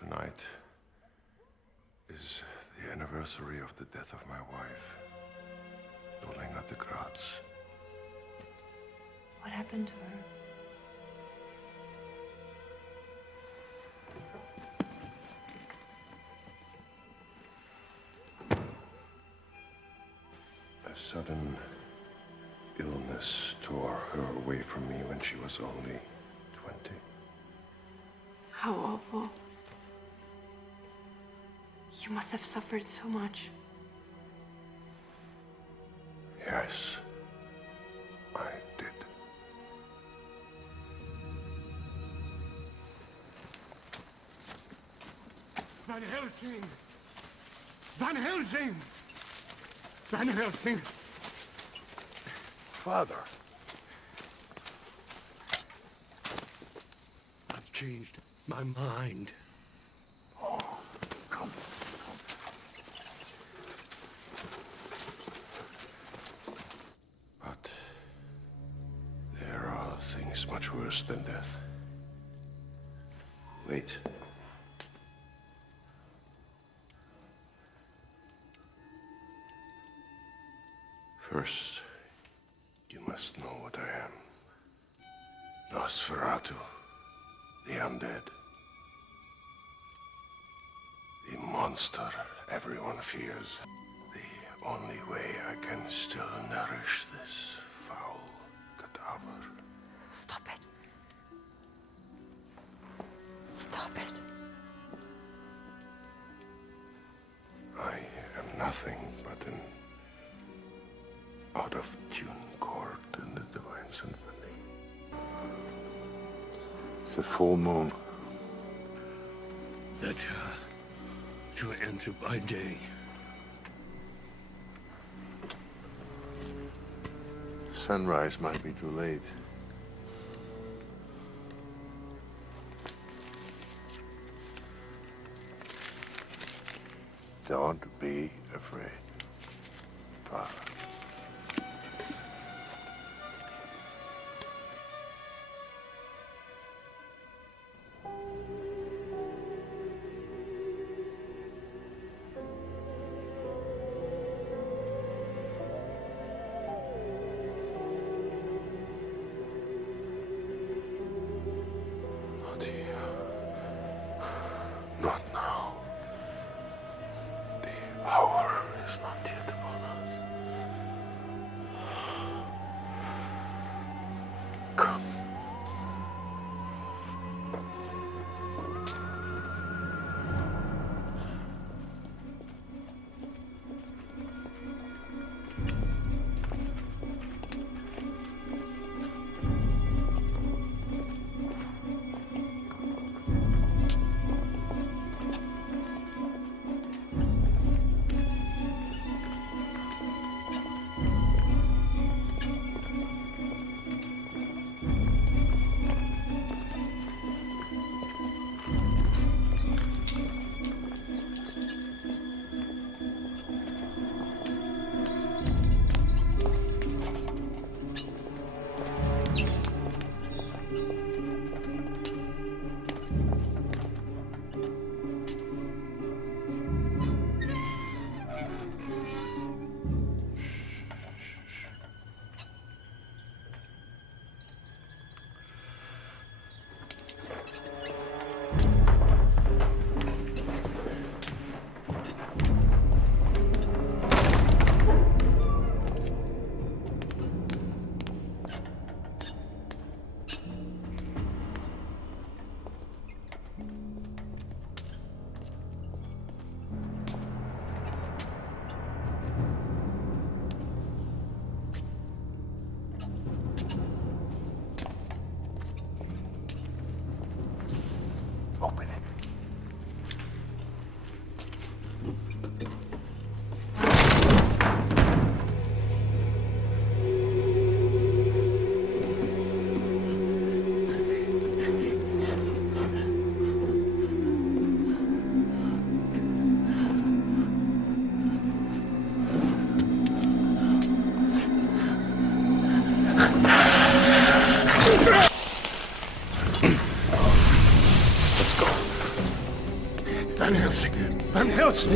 Tonight is the anniversary of the death of my wife, Dolingen De Gratz. What happened to her? A sudden illness tore her away from me when she was only 20. How awful. You must have suffered so much. Yes, I did. Van Helsing! Van Helsing! Van Helsing! Father. I've changed my mind. Oh, come. But there are things much worse than death. Wait. First, you must know what I am. Nosferatu, the undead. The monster everyone fears. The only way I can still nourish this foul cadaver. Stop it. Stop it. I am nothing but an out-of-tune chord in the Divine Symphony. It's a full moon. That to enter by day. Sunrise might be too late. Don't be afraid, Father. Not now. The hour is not yet upon us. Dios!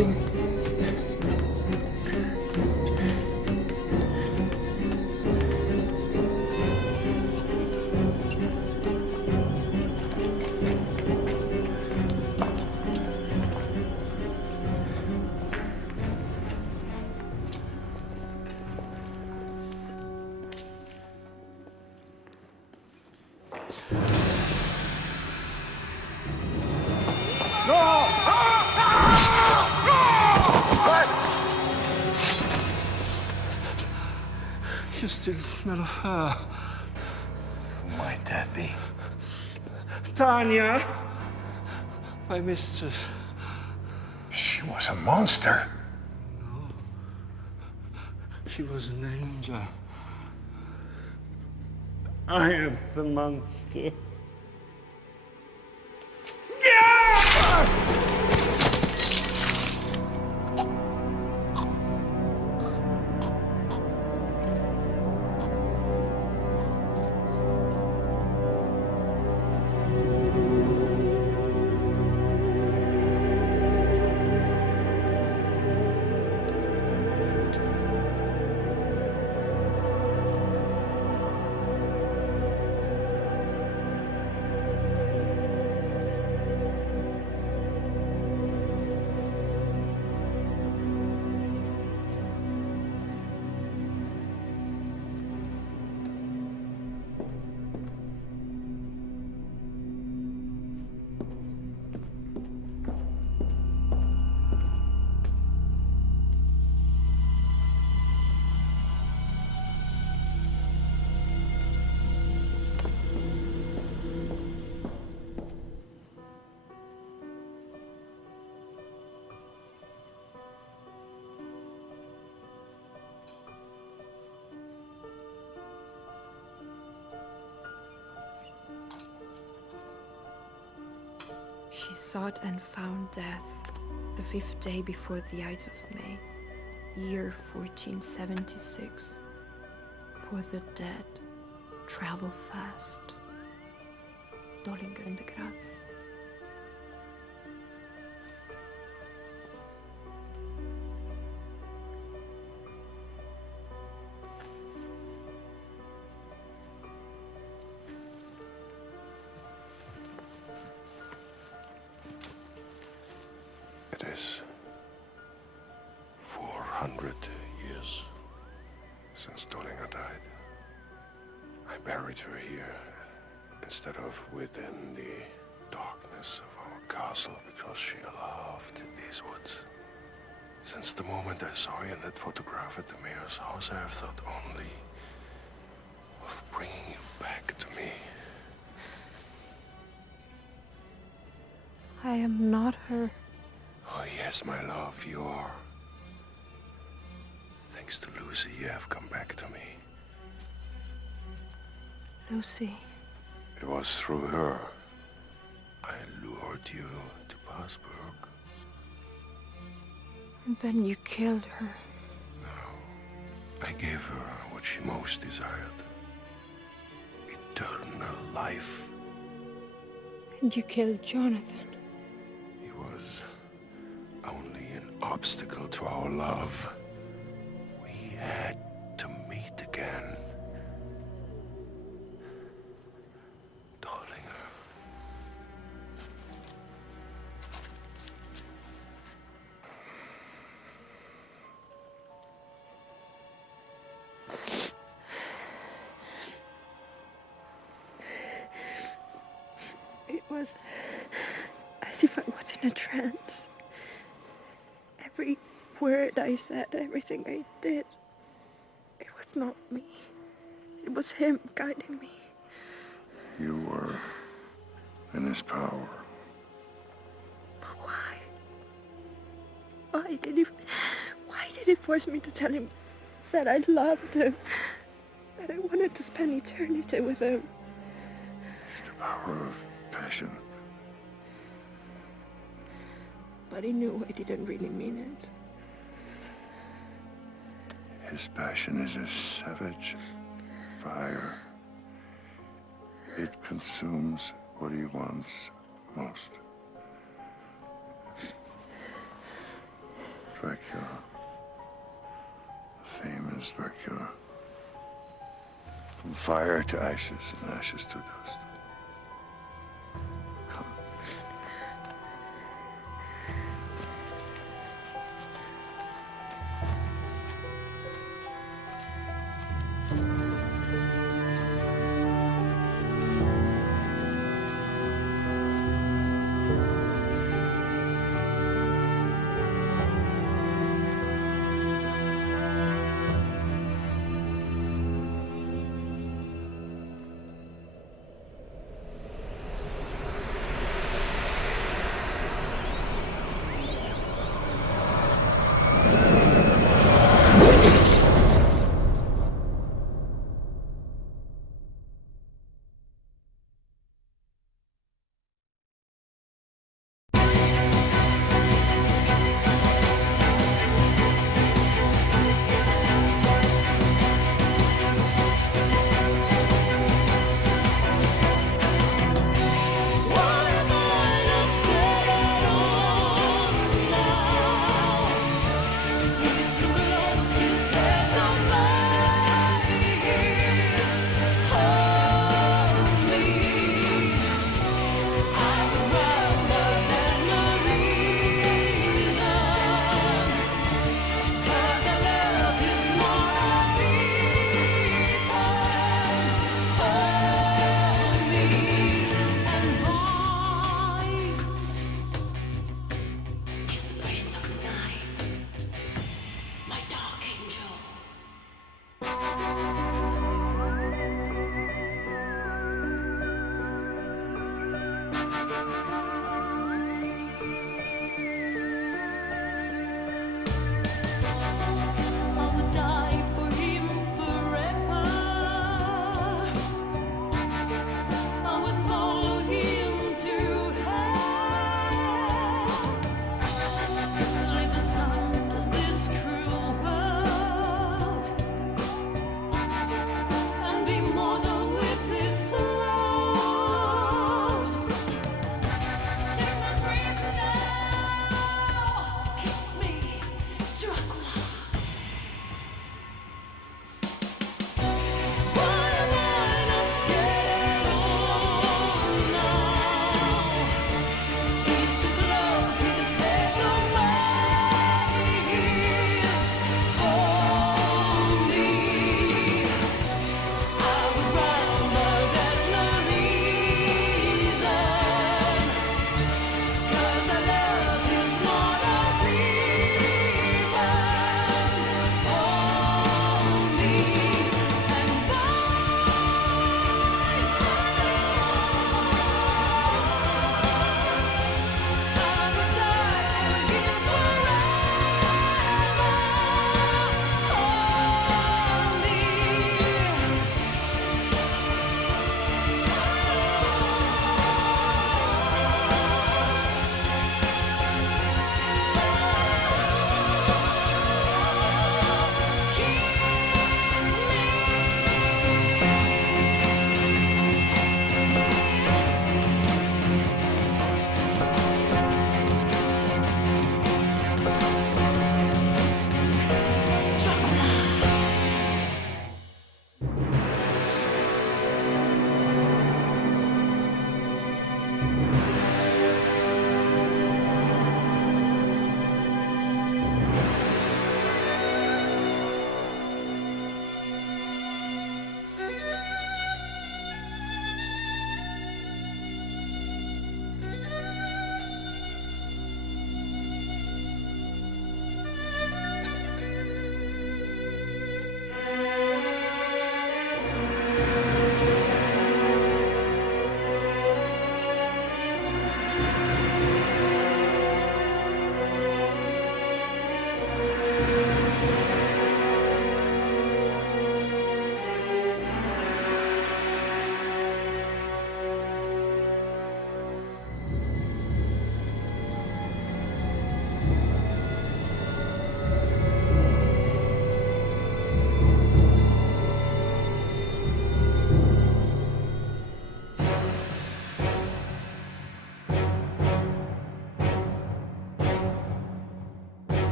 You still smell of her. Who might that be? Tanya, my mistress. She was a monster. No, she was an angel. I am the monster. She sought and found death the 5th day before the Ides of May, year 1476. For the dead travel fast. Dolingen De Gratz. It is 400 years since Dolingen died. I buried her here instead of within the darkness of our castle because she loved these woods. Since the moment I saw you in that photograph at the mayor's house, I have thought only of bringing you back to me. I am not her. Oh yes, my love, you are. Thanks to Lucy, you have come back to me. Lucy. It was through her I lured you to Pasburg. And then you killed her. No, I gave her what she most desired. Eternal life. And you killed Jonathan. He was only an obstacle to our love. We had to meet again. Darling. It was as if I was in a trance. Every word I said, everything I did, it was not me. It was him guiding me. You were in his power. But why? Why did he force me to tell him that I loved him? That I wanted to spend eternity with him? It's the power of passion. But he knew I didn't really mean it. His passion is a savage fire. It consumes what he wants most. Dracula. The famous Dracula. From fire to ashes and ashes to dust.